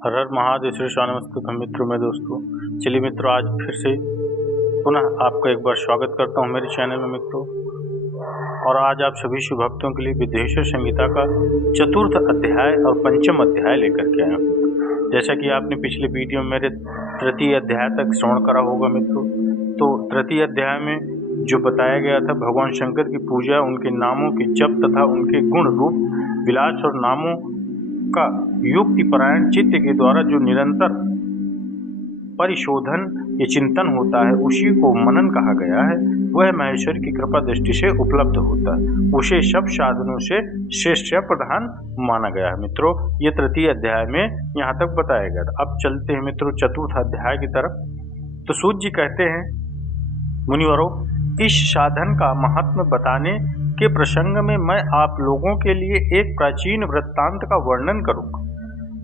हर हर महादेव श्री नमस्ते मित्रों में दोस्तों। चलिए मित्रों, आज फिर से पुनः आपका एक बार स्वागत करता हूं मेरे चैनल में मित्रों। और आज आप सभी शुभ भक्तों के लिए विद्येश्वर संहिता का चतुर्थ अध्याय और पंचम अध्याय लेकर के आया हूँ। जैसा कि आपने पिछले वीडियो में मेरे तृतीय अध्याय तक श्रवण करा होगा मित्रों, तो तृतीय अध्याय में जो बताया गया था भगवान शंकर की पूजा, उनके नामों की जप तथा उनके गुण रूप विलास और नामों का युक्ति परायण चित्त के द्वारा जो निरंतर परिशोधन या चिंतन होता है, उसी को मनन कहा गया है। वह महेश्वर की कृपा दृष्टि से उपलब्ध होता है, उसे सब साधनों से श्रेष्ठ या प्रधान माना गया है मित्रों। ये तृतीय अध्याय में यहाँ तक बताया गया था। अब चलते हैं मित्रों चतुर्थ अध्याय की तरफ। तो सूत जी कहते हैं, मुनिवरों, इस साधन का महात्म्य बताने के प्रसंग में मैं आप लोगों के लिए एक प्राचीन वृत्तांत का वर्णन करूंगा,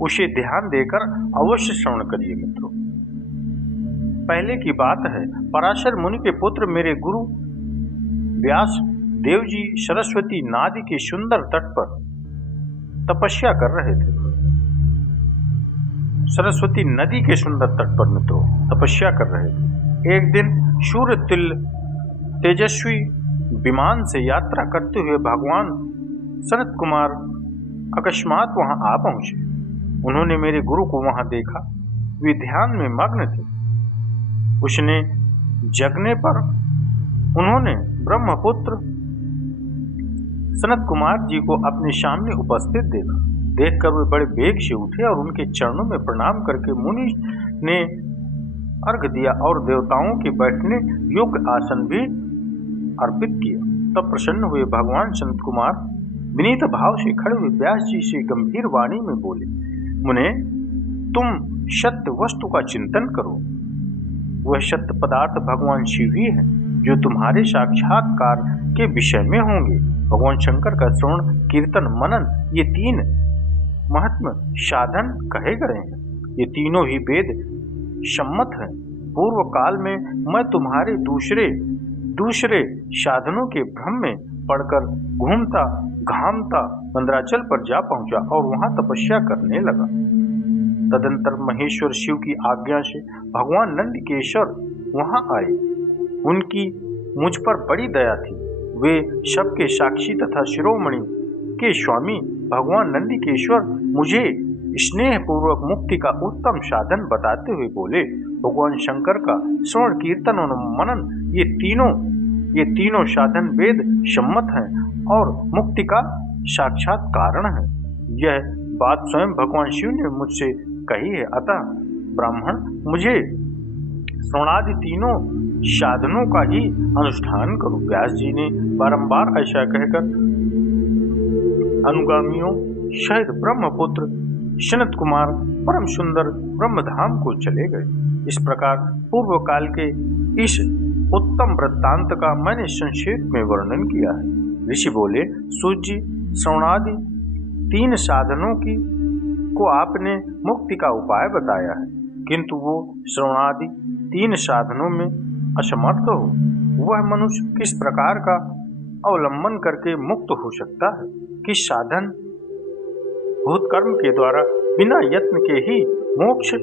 उसे ध्यान देकर अवश्य श्रवण करिए मित्रों। पहले की बात है, पराशर मुनि के पुत्र मेरे गुरु व्यास देव जी सरस्वती नदी के सुंदर तट पर तपस्या कर रहे थे। सरस्वती नदी के सुंदर तट पर मित्रों तपस्या कर रहे थे। एक दिन सूर्य तुल्य तेजस्वी विमान से यात्रा करते हुए भगवान सनत कुमार अकस्मात वहां आ पहुंचे। उन्होंने मेरे गुरु को वहां देखा, वे ध्यान में मग्न थे। उसने जगने पर उन्होंने ब्रह्मपुत्र सनत कुमार जी को अपने सामने उपस्थित देखा। देखकर वे बड़े वेग से उठे और उनके चरणों में प्रणाम करके मुनि ने अर्घ दिया और देवताओं के बैठने योग्य आसन भी अर्पित किया। तब प्रसन्न हुए भगवान सनत कुमार विनीत भाव से खड़े हुए व्यास जी से गंभीर वाणी में बोले, मुने, तुम सत्य वस्तु का चिंतन करो। वह सत्य पदार्थ भगवान शिव ही है, जो तुम्हारे साक्षात्कार के विषय में होंगे। भगवान शंकर का श्रवण, कीर्तन, मनन, ये तीन महात्म साधन कहे गए हैं। ये तीनों ही वेद सम्मत हैं। पूर्व काल में मैं तुम्हारे दूसरे साधनों के भ्रम में पड़कर घूमता घामता मंदराचल पर जा पहुंचा और वहां तपस्या करने लगा। तदंतर महेश्वर शिव की आज्ञा से भगवान नंदकेश्वर वहां आए। उनकी मुझ पर बड़ी दया थी। वे सबके साक्षी तथा शिरोमणि के स्वामी भगवान नंदकेश्वर मुझे स्नेह पूर्वक मुक्ति का उत्तम साधन बताते हुए बोले, भगवान शंकर का श्रवण, कीर्तन और मनन ये तीनों साधन वेद सम्मत हैं और मुक्ति का साक्षात कारण है। यह बात स्वयं भगवान शिव ने मुझसे कही है। अतः ब्राह्मण, मुझे श्रवणादि तीनों साधनों का ही अनुष्ठान करो। व्यास जी ने बारंबार ऐसा कहकर अनुगामियों सहित ब्रह्मपुत्र सनत कुमार परम सुंदर ब्रह्मधाम को चले गए। इस प्रकार पूर्व काल के इस उत्तम वृत्तांत का मैंने संक्षेप में वर्णन किया है। ऋषि बोले, सूत जी, श्रवणादि तीन साधनों को आपने मुक्ति का उपाय बताया है, किंतु वो श्रवणादि तीन साधनों में असमर्थ हो, वह मनुष्य किस प्रकार का अवलंबन करके मुक्त हो सकता है? किस साधन भूत कर्म के द्वारा बिना यत्न के ही मोक्ष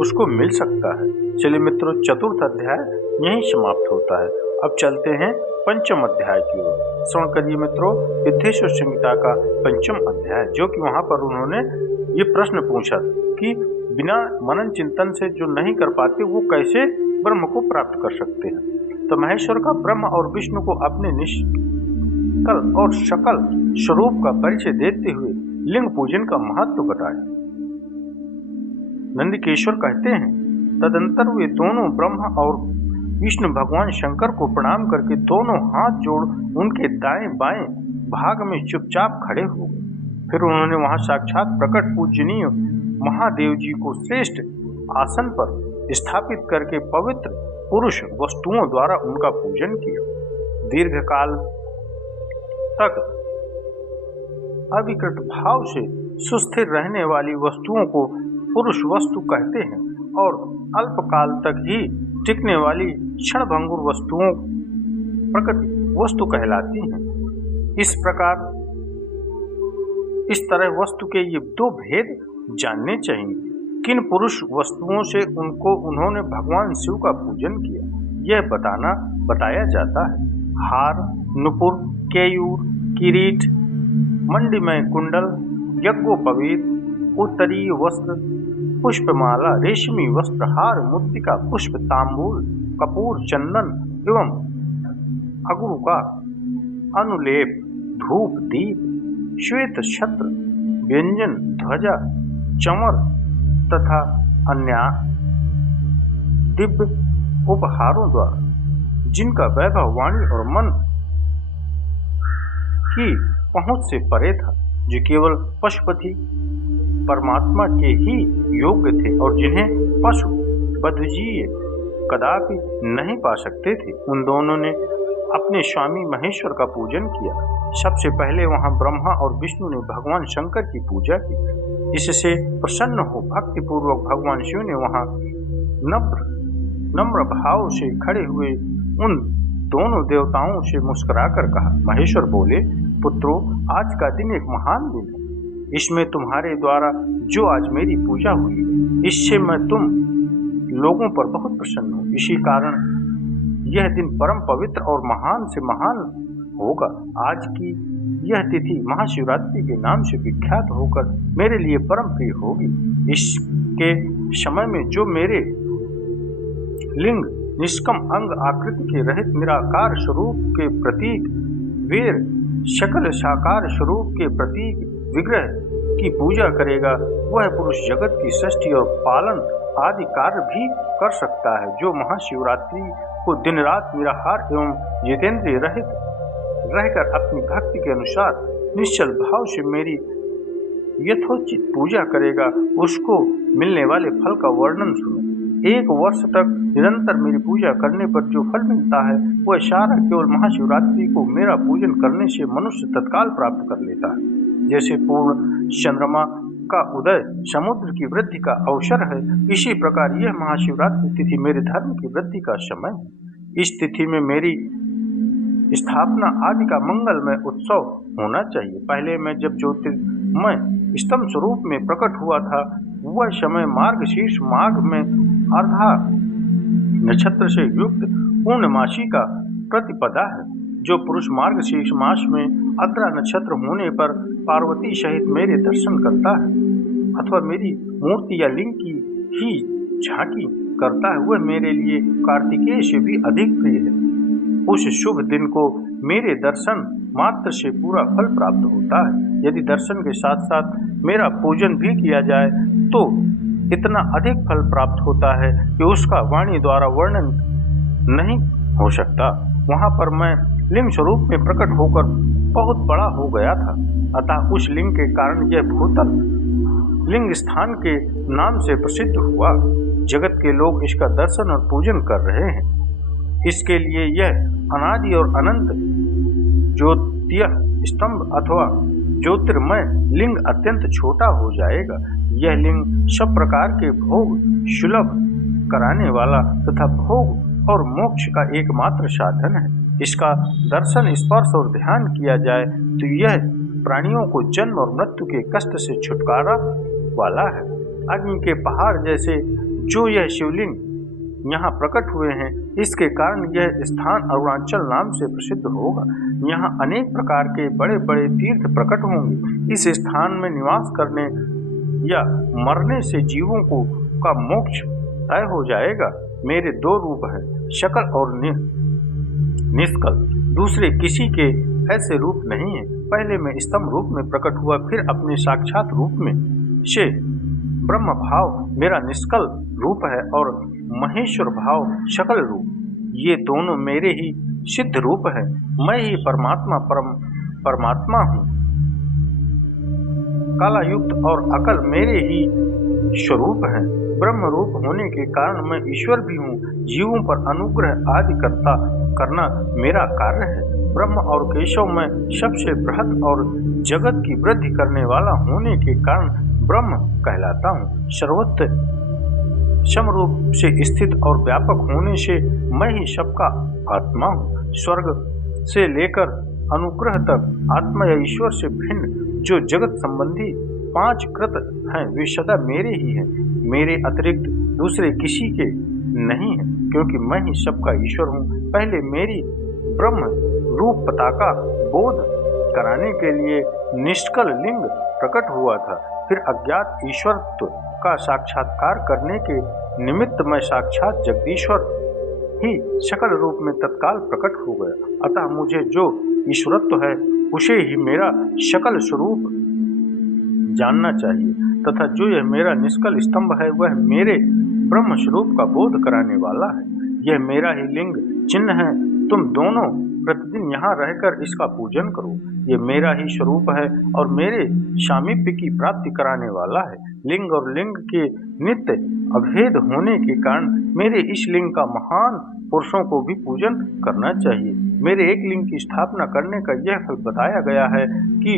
उसको मिल सकता है? चलिए मित्रों, चतुर्थ अध्याय यहीं समाप्त होता है। अब चलते हैं पंचम अध्याय की ओर। श्रवण करिए मित्रों विद्येश्वर संहिता का पंचम अध्याय, जो कि वहां पर उन्होंने ये प्रश्न पूछा कि बिना मनन चिंतन से जो नहीं कर पाते, वो कैसे ब्रह्म को प्राप्त कर सकते हैं। तो महेश्वर का ब्रह्म और विष्णु को अपने निष्कल और सकल स्वरूप का परिचय देते हुए लिंग पूजन का महत्व बताया। नंदकेश्वर कहते हैं, तदंतर वे दोनों ब्रह्मा और विष्णु भगवान शंकर को प्रणाम करके दोनों हाथ जोड़ उनके दाएं बाएं भाग में चुपचाप खड़े हो गए। फिर उन्होंने वहां साक्षात प्रकट पूजनीय महादेव जी को श्रेष्ठ आसन पर स्थापित करके पवित्र पुरुष वस्तुओं द्वारा उनका पूजन किया। दीर्घ काल तक अविकृत भाव से सुस्थिर रहने वाली वस्तुओं को पुरुष वस्तु कहते हैं और अल्पकाल तक ही टिकने वाली क्षणभंगुर वस्तुओं प्रकृति वस्तु कहलाती हैं। इस तरह वस्तु के ये दो भेद जानने चाहिए। किन पुरुष वस्तुओं से उन्होंने भगवान शिव का पूजन किया, यह बताया जाता है। हार, नुपुर, केयूर, किरीट, मंडिमय कुंडल, यज्ञोपवीत, उत्तरीय वस्त्र, पुष्पमाला, रेशमी वस्त्र, हार, मूर्तिका, पुष्प, तांबूल, कपूर, चंदन एवं अगुरु का अनुलेप, धूप, दीप, श्वेत छत्र, व्यंजन, ध्वजा, चमर तथा अन्य दिव्य उपहारों द्वारा जिनका वैभव वाणी और मन की पहुंच से परे था, जो केवल पशुपति परमात्मा के ही योग्य थे और जिन्हें पशु बद्धजीय कदापि नहीं पा सकते थे, उन दोनों ने अपने स्वामी महेश्वर का पूजन किया। सबसे पहले वहां ब्रह्मा और विष्णु ने भगवान शंकर की पूजा की। इससे प्रसन्न हो भक्ति पूर्वक भगवान शिव ने वहां नम्र भाव से खड़े हुए उन दोनों देवताओं से मुस्कुराकर कहा। महेश्वर बोले, पुत्रों, आज का दिन एक महान दिन है। इसमें तुम्हारे द्वारा जो आज मेरी पूजा हुई है, इससे मैं तुम लोगों पर बहुत प्रसन्न हूँ। इसी कारण यह दिन परम पवित्र और महान से महान होगा। आज की यह तिथि महाशिवरात्रि के नाम से विख्यात होकर मेरे लिए परम प्रिय होगी। इसके समय में जो मेरे लिंग, निष्कम अंग आकृति के रहित निराकार स्वरूप के प्रतीक वीर, शकल साकार स्वरूप के प्रतीक विग्रह की पूजा करेगा, वह पुरुष जगत की सृष्टि और पालन आदि कार्य भी कर सकता है। जो महाशिवरात्रि को दिन रात निराहार एवं जितेंद्रिय रहित रहकर अपनी भक्ति के अनुसार निश्चल भाव से मेरी यथोचित पूजा करेगा, उसको मिलने वाले फल का वर्णन सुनो। 1 वर्ष तक निरंतर मेरी पूजा करने पर जो फल मिलता है, वह सारा केवल महाशिवरात्रि को मेरा पूजन करने से मनुष्य तत्काल प्राप्त कर लेता है। जैसे पूर्ण चंद्रमा का उदय समुद्र की वृद्धि का अवसर है, इसी प्रकार यह महाशिवरात्रि तिथि मेरे धर्म की वृद्धि का समय है। इस तिथि में मेरी स्थापना आदि का मंगलमय उत्सव होना चाहिए। पहले मैं जब ज्योतिर्मय स्तंभ स्वरूप में प्रकट हुआ था, वह समय मार्गशीर्ष माघ में अर्धा नक्षत्र से युक्त पूर्णमासी का प्रतिपदा है। जो पुरुष मार्गशीर्ष मास में अर्धा नक्षत्र होने पर पार्वती सहित मेरे दर्शन करता है अथवा मेरी मूर्ति या लिंग की ही झांकी करता है, वह मेरे लिए कार्तिकेय से भी अधिक प्रिय है। उस शुभ दिन को मेरे दर्शन मात्र से पूरा फल प्राप्त होता है। यदि दर्शन के साथ साथ मेरा पूजन भी किया जाए तो इतना अधिक फल प्राप्त होता है कि उसका वाणी द्वारा वर्णन नहीं हो सकता। वहां पर मैं लिंग स्वरूप में प्रकट होकर बहुत बड़ा हो गया था, अतः उस लिंग के कारण यह भूतल लिंग स्थान के नाम से प्रसिद्ध हुआ। जगत के लोग इसका दर्शन और पूजन कर रहे हैं। इसके लिए यह अनादि और अनंत ज्योतिय स्तंभ अथवा ज्योतिर्मय लिंग अत्यंत छोटा हो जाएगा। यह लिंग सब प्रकार के भोग सुलभ कराने वाला तथा भोग और मोक्ष का एकमात्र साधन है। इसका दर्शन, स्पर्श और ध्यान किया जाए तो यह प्राणियों को जन्म और मृत्यु के कष्ट से छुटकारा वाला है। अग्नि के पहाड़ जैसे जो यह शिवलिंग यहाँ प्रकट हुए हैं, इसके कारण यह स्थान अरुणाचल नाम से प्रसिद्ध होगा। यहाँ अनेक प्रकार के बड़े बड़े तीर्थ प्रकट होंगे। इस स्थान में निवास करने या मरने से जीवों को का मोक्ष तय हो जाएगा। मेरे 2 रूप हैं, शकल और निष्कल। दूसरे किसी के ऐसे रूप नहीं है। पहले मैं स्तंभ रूप में प्रकट हुआ, फिर अपने साक्षात रूप में से ब्रह्म भाव मेरा निष्कल रूप है और महेश्वर भाव शकल रूप। ये दोनों मेरे ही सिद्ध रूप है। मैं ही परमात्मा हूँ। काला युक्त और अकल मेरे ही स्वरूप है। ब्रह्म रूप होने के कारण मैं ईश्वर भी हूँ। जीवों पर अनुग्रह आदि करना मेरा कार्य है। ब्रह्म और केशव में सबसे बृहद और जगत की वृद्धि करने वाला होने के कारण ब्रह्म कहलाता हूँ। सर्वत्र समरूप से स्थित और व्यापक होने से मैं ही सबका आत्मा हूँ। स्वर्ग से लेकर अनुग्रह तक आत्मा या ईश्वर से भिन्न जो जगत संबंधी 5 कृत हैं वे सदा मेरे ही हैं, मेरे अतिरिक्त दूसरे किसी के नहीं हैं, क्योंकि मैं ही सबका ईश्वर हूँ। पहले मेरी ब्रह्म रूप पताका बोध कराने के लिए निष्कल लिंग प्रकट हुआ था, फिर अज्ञात ईश्वरत्व का साक्षात्कार करने के निमित्त मैं साक्षात जगदीश्वर ही सकल रूप में तत्काल प्रकट हो गया। अतः मुझे जो ईश्वरत्व है उसे ही मेरा सकल स्वरूप जानना चाहिए, तथा जो यह मेरा निष्कल स्तंभ है वह मेरे ब्रह्म स्वरूप का बोध कराने वाला है। यह मेरा ही लिंग चिन्ह है, तुम दोनों प्रतिदिन यहाँ रहकर इसका पूजन करो। ये मेरा ही स्वरूप है और मेरे सामीप्य की प्राप्ति कराने वाला है। लिंग और लिंग के नित्य अभेद होने के कारण मेरे इस लिंग का महान पुरुषों को भी पूजन करना चाहिए। मेरे एक लिंग की स्थापना करने का यह फल बताया गया है कि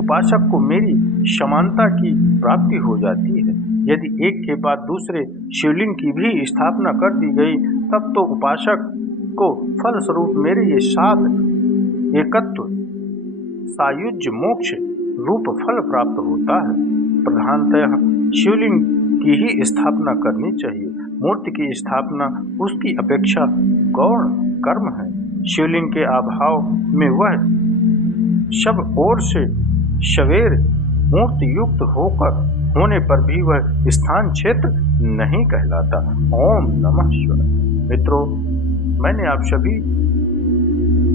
उपासक को मेरी समानता की प्राप्ति हो जाती है। यदि एक के बाद दूसरे शिवलिंग की भी स्थापना कर दी गई तब तो उपासक को फल स्वरूप मेरे ये 7 एकत्व सायुज्य मोक्ष रूप फल प्राप्त होता है। प्रधानतः शिवलिंग की ही स्थापना करनी चाहिए। मूर्ति की स्थापना उसकी अपेक्षा गौण कर्म है। शिवलिंग के अभाव में वह सब ओर से सवेर मूर्ति युक्त होकर होने पर भी वह स्थान क्षेत्र नहीं कहलाता। ओम नमः शिवाय। मित्रों, मैंने आप सभी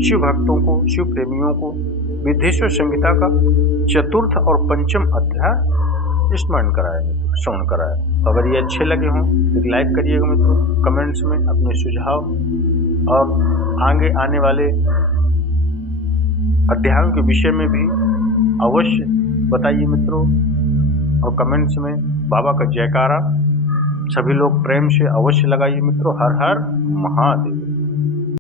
शिव भक्तों को, शिव प्रेमियों को विद्येश्वर संहिता का 4th और 5th अध्याय स्मरण कराया, श्रवण कराया। तो अगर ये अच्छे लगे हों तो लाइक करिएगा मित्रों, कमेंट्स में अपने सुझाव और आगे आने वाले अध्यायों के विषय में भी अवश्य बताइए मित्रों, और कमेंट्स में बाबा का जयकारा सभी लोग प्रेम से अवश्य लगाइए मित्रों। हर हर महादेव।